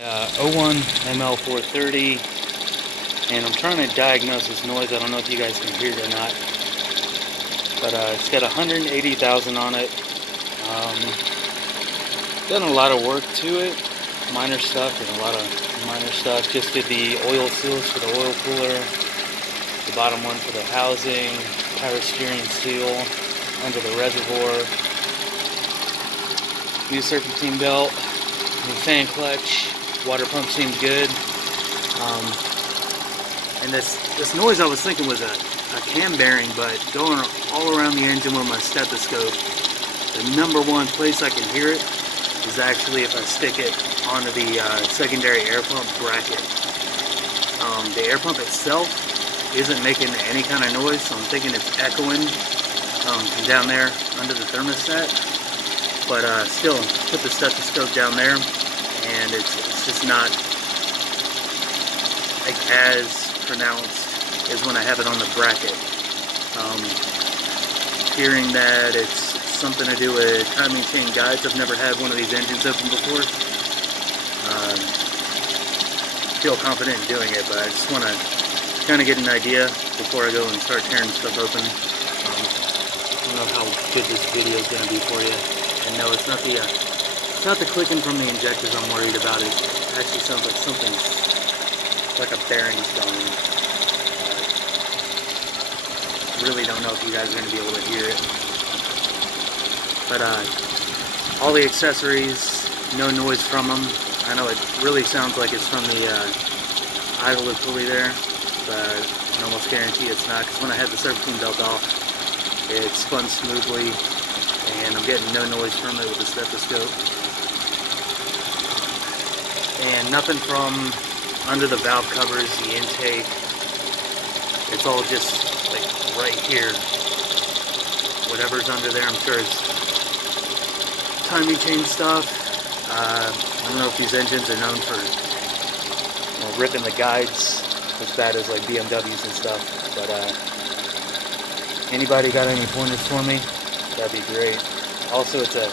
M112 ML430, and I'm trying to diagnose this noise. I don't know if you guys can hear it or not, but it's got 180,000 on it. Done a lot of work to it, minor stuff, and a lot of minor stuff. Just did the oil seals for the oil cooler, the bottom one for the housing, power steering seal under the reservoir, new serpentine belt, new fan clutch. Water pump seems good. And this noise I was thinking was a cam bearing, but going all around the engine with my stethoscope, the number one place I can hear it is actually if I stick it onto the secondary air pump bracket. The air pump itself isn't making any kind of noise, so I'm thinking it's echoing from down there under the thermostat. But still, put the stethoscope down there, and it's just not like as pronounced as when I have it on the bracket. Hearing that it's something to do with timing chain guides. I've never had one of these engines open before. Feel confident in doing it, but I just want to kind of get an idea before I go and start tearing stuff open. I don't know how good this video is going to be for you. And no, it's not the clicking from the injectors I'm worried about. It actually sounds like something's like a bearing's going. Really don't know if you guys are going to be able to hear it. But all the accessories, no noise from them. I know it really sounds like it's from the idler pulley there, but I can almost guarantee it's not, because when I had the serpentine belt off, it spun smoothly, and I'm getting no noise from it with the stethoscope. And nothing from under the valve covers, the intake. It's all just like right here. Whatever's under there, I'm sure it's timing chain stuff. I don't know if these engines are known for ripping the guides as bad as like BMWs and stuff, but anybody got any pointers for me? That'd be great. Also, it's a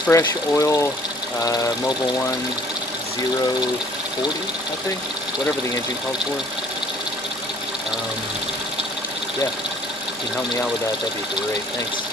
fresh oil Mobile 1040, I think, whatever the engine called for. Yeah, if you can help me out with that, that'd be great. Thanks.